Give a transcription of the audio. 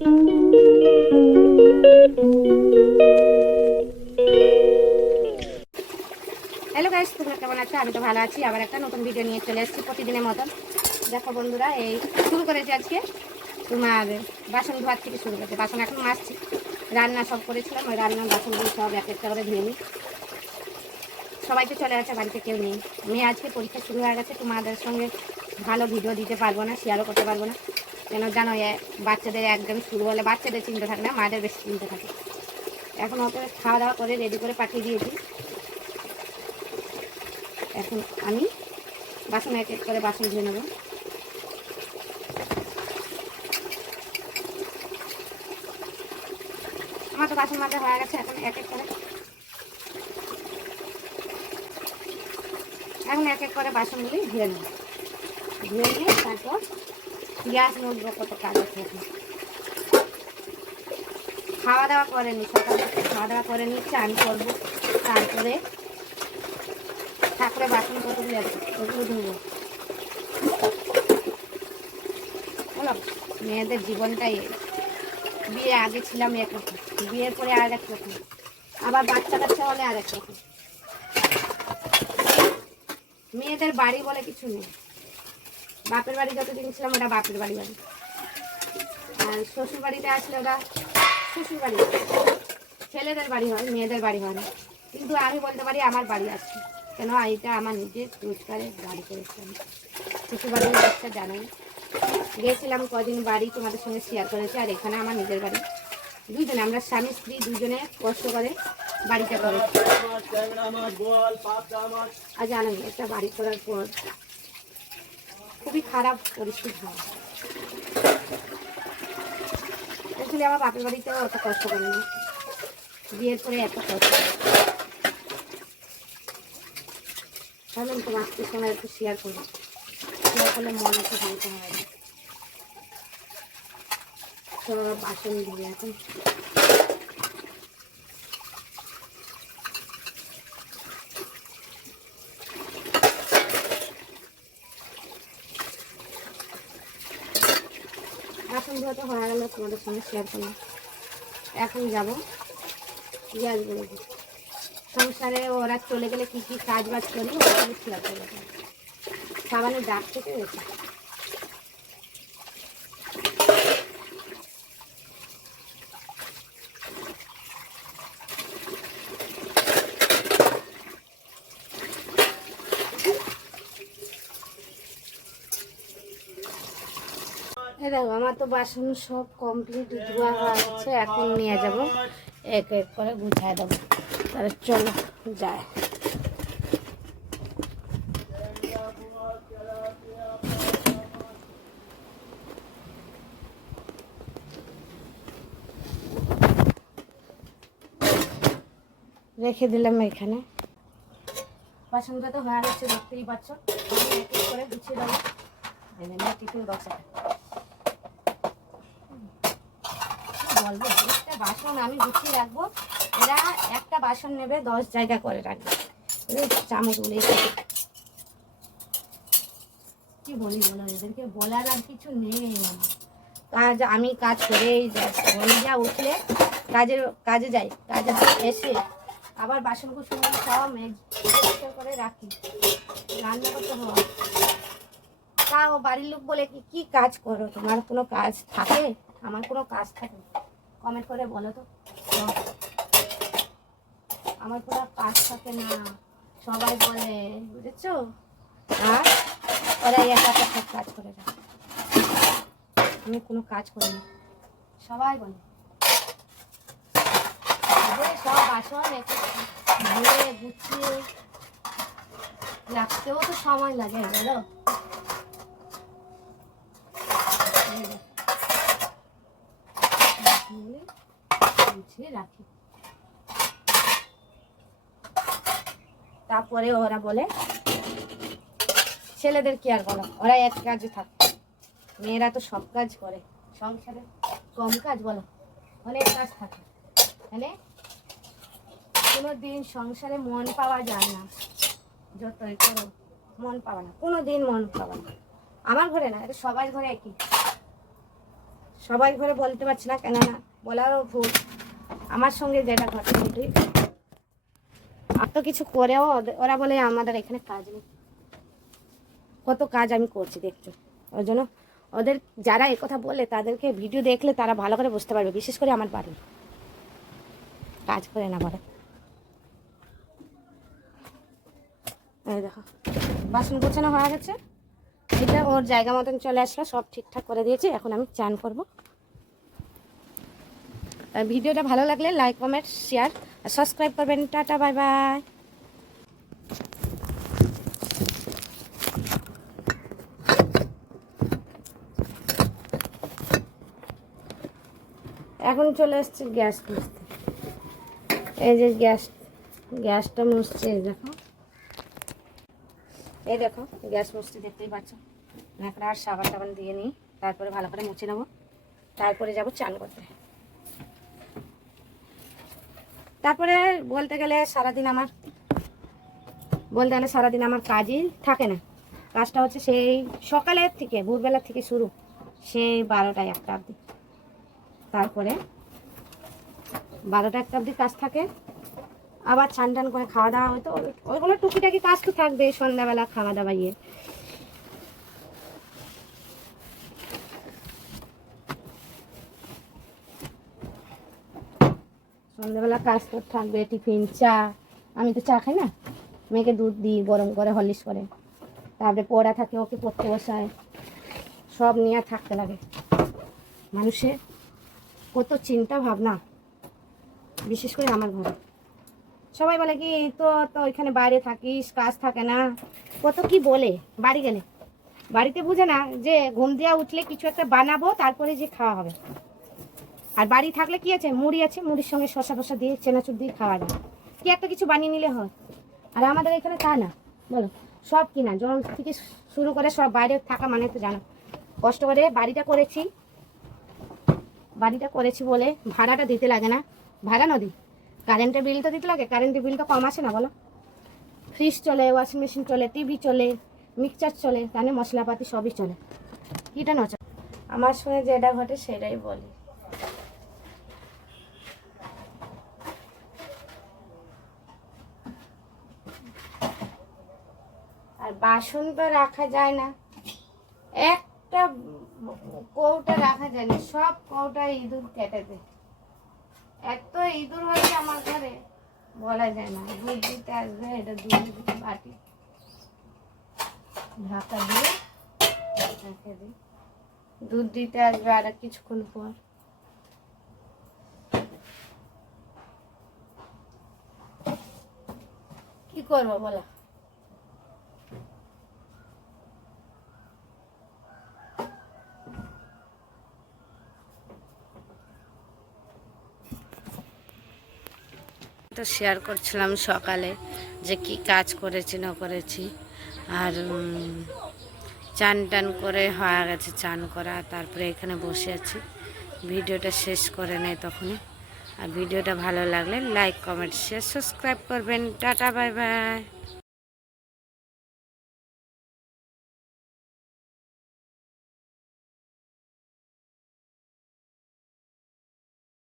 Hello guys, তোমরা কেমন আছো? আমি তো ভালো আছি। আবার একটা নতুন ভিডিও নিয়ে চলে এসেছি প্রতিদিনের মতন। দেখো বন্ধুরা, এই শুরু করেছি আজকে তোমার বাসন ধোয়ার থেকে শুরু করেছে। বাসন এখন মাজছি, রান্না সব করেছিলাম, ওই রান্নার বাসনগুলো সব এক একটা করে ধুয়ে নিই। সবাই তো চলে গেছে, বাড়িতে কেউ নেই। আমি আজকে পরীক্ষা শুরু হয়ে গেছে, তোমাদের সঙ্গে ভালো ভিডিও দিতে পারবো না, শেয়ারও করতে পারবো না। কেন জানো, বাচ্চাদের একদম শুরু হলে বাচ্চাদের চিন্তা থাকে না, মাদের বেশি চিন্তা থাকে। এখন ওকে খাওয়া দাওয়া করে রেডি করে পাঠিয়ে দিয়েছি। এখন আমি বাসন এক এক করে বাসন ধুয়ে নেব। আমার তো বাসন মাজা হয়ে গেছে। এখন এক এক করে বাসনগুলি ধুয়ে নেব। ধুয়ে নিয়ে তারপর গ্যাস মুছবো, কত কাজ আছে। খাওয়া দাওয়া করেনি, সকালে খাওয়া দাওয়া করে নি, চান করবো, তারপরে ঠাকুরের বাসন কতগুলি আছে ওগুলো ধুবো। বলো, মেয়েদের জীবনটাই বিয়ে আগে ছিলাম একরকম, বিয়ের পরে আর এক রকম, আবার বাচ্চা কাচ্চা হলে আর এক রকম। মেয়েদের বাড়ি বলে কিছু নেই। বাপের বাড়ি যতদিন ছিলাম ওটা বাপের বাড়ি, আর শ্বশুর বাড়িতে আসলে ওটা শ্বশুর বাড়ি। ছেলেদের বাড়ি হয়, মেয়েদের বাড়ি হয় না। কিন্তু আমি বলতে পারি আমার বাড়ি আছে, কেন এটা আমার নিজের রোজগারে বাড়ি করেছিলাম। শ্বশুর বাড়ির অবস্থা জানাই, গিয়েছিলাম কদিন বাড়ি, তোমাদের সঙ্গে শেয়ার করেছি। আর এখানে আমার নিজের বাড়ি, দুইজনে আমরা স্বামী স্ত্রী দুজনে কষ্ট করে বাড়িটা করে। আর জানেন, একটা বাড়ি করার পর খুবই খারাপ পরিস্থিতি হয়। আসলে আমার বাপের বাড়িতেও অত কষ্ট করিনি, বিয়ের পরে এত কষ্ট। ভাবলাম তোমার আত্মীয় সঙ্গে একটু শেয়ার করবো, শেয়ার করলে মন একটু হালকা হয়। সব বাসন ধুয়ে এখন বাসন ধোয়া তো হয়ে গেল, তোমাদের সঙ্গে শেয়ার করলাম। এখন যাবো গ্যাস বলে দিই। সংসারে ওরা চলে গেলে কী কী কাজ বাজ করি ওগুলো শেয়ার করবো। সাবানের দাগ থেকে গেছে। দেখো, আমার তো বাসন সব কমপ্লিট ধোয়া হয়ে গেছে। এখন নিয়ে যাব, এক এক করে গুছিয়ে দেবো। তাহলে চলো যায়। রেখে দিলাম এখানে। বাসনটা তো হয়ে গেছে, দেখতেই পাচ্ছ। আমি এক এক করে গুছিয়ে দেবো। টিফিন বক্সে বলবো, একটা বাসন আমি গুছিয়ে রাখবো, এরা একটা বাসন নেবে 10 জায়গা করে রাখবে। চামচগুলো কি বলি বলো, এদেরকে বলার আর কিছু নেই। কাজ আমি কাজ করেই যাই, যা উঠলে কাজে যাই, কাজে এসে আবার বাসনকুসন সব করে রাখি, রান্না করতে হয়। তাও বাড়ির লোক বলে কি কাজ করো, তোমার কোনো কাজ থাকে? আমার কোনো কাজ থাকে? কমেন্ট করে বলো তো। আমার কোনো কাজ থাকে না, সবাই বলে, বুঝেছো? আর ওরা একা সব কাজ করে না, আমি কোনো কাজ করি না, সবাই বলে। সব বাসন ধুয়ে গুছিয়ে রাখতেও তো সময় লাগে, বলো। গুছিয়ে রাখি, তারপরে ওরা বলে ছেলেদের কি আর বলো, ওরা এক কাজে থাকে। মেয়েরা তো সব কাজ করে, সংসারে কম কাজ বলো, অনেক কাজ থাকে। মানে কোনো দিন সংসারে মন পাওয়া যায় না, যতই করো মন পাওয়া না, কোনো দিন মন পাওয়া না। আমার ঘরে না, এটা সবার ঘরে একই, সবাই ঘরে বলতে পারছি না, কেননা বলারও ভুল। আমার সঙ্গে যেটা ঘটে সেটাই। এত কিছু করেও ওরা বলে আমাদের এখানে কাজ নেই। কত কাজ আমি করছি দেখছো। ওই জন্য ওদের যারা কথা বলে তাদেরকে ভিডিও দেখলে তারা ভালো করে বুঝতে পারবে, বিশেষ করে আমার বাড়ি কাজ করে না বলে। এই দেখো বাসন গোছানো হয়ে গেছে, এটা ওর জায়গা মতন চলে আসলো, সব ঠিকঠাক করে দিয়েছে। এখন আমি চান করব। ভিডিওটা ভালো লাগলে লাইক কমেন্ট শেয়ার আর সাবস্ক্রাইব করবেন। Tata bye bye. এখন চলে এসছে গ্যাস মুছতে। এই যে গ্যাসটা মুছছে, এই দেখো, এই দেখো গ্যাস মুছতে দেখতেই পাচ্ছ। এখন আর সাবান টাবান দিয়ে নিই, তারপরে ভালো করে মুছে নেবো, তারপরে যাব চান করতে। তারপরে বলতে গেলে সারাদিন আমার কাজই থাকে না। কাজটা হচ্ছে সেই সকালের থেকে ভোরবেলা থেকে শুরু, সেই 12টা 1টা অবধি। তারপরে 12টা 1টা অবধি কাজ থাকে, আবার চান টান করে খাওয়া দাওয়া হয়তো ওইগুলো টুকিটাকি কাজ তো থাকবে। সন্ধ্যাবেলা খাওয়া দাওয়া সন্ধ্যাবেলা কাজ তো থাকবে, টিফিন, চা। আমি তো চা খাই না, মেয়েকে দুধ দিই গরম করে, হরলিক্স করে। তারপরে পড়া থাকে, ওকে পড়তে বসায়, সব নিয়ে থাকতে লাগে। মানুষের কত চিন্তা ভাবনা, বিশেষ করে আমার ঘরে। সবাই বলে কি তো ওইখানে বাইরে থাকিস, কাজ থাকে না, কত কি বলে। বাড়ি গেলে বাড়িতে বুঝে না যে ঘুম দিয়া উঠলে কিছু একটা বানাবো, তারপরে যে খাওয়া হবে। আর বাড়ি থাকলে কি আছে, মুড়ি আছে, মুড়ির সঙ্গে শসা ফসা দিয়ে চেনাচুর দিয়ে খাওয়া যায়, কি একটা কিছু বানিয়ে নিলে হয়। আর আমাদের এখানে তা না, বলো, সব কিনা, জল থেকে শুরু করে সব বাইরে থাকা মানে তো জানো। কষ্ট করে বাড়িটা করেছি বলে ভাড়াটা দিতে লাগে না। ভাড়া নদী, কারেন্টের বিল তো দিতে লাগে, কারেন্টের বিল তো কম আসে না বলো। ফ্রিজ চলে, ওয়াশিং মেশিন চলে, টিভি চলে, মিক্সচার চলে, তাহলে মশলাপাতি সবই চলে, কিটা নচলে। আমার সঙ্গে যেটা ঘটে সেটাই বলি। আর বাসন তো রাখা যায় না, একটা কৌটা রাখা যায় না, সব কৌটা ইঁদুর কেটে দেয়। এত ইঁদুর হয়েছে আমার ঘরে বলা যায় না। দুধ দিতে আসবে, এটা দুধ বাটি ঢাকা দিয়ে রেখে দিই, দুধ দিতে আসবে আর কিছুক্ষণ পর। কি করবো বলো। তো শেয়ার করছিলাম সকালে যে কি কাজ করেছি না করেছি। আর চান টান করে হয়ে গেছে, চান করা, তারপরে এখানে বসে আছি। ভিডিওটা শেষ করে নেই তখনই। আর ভিডিওটা ভালো লাগলে লাইক কমেন্ট শেয়ার সাবস্ক্রাইব করবেন। Tata bye bye.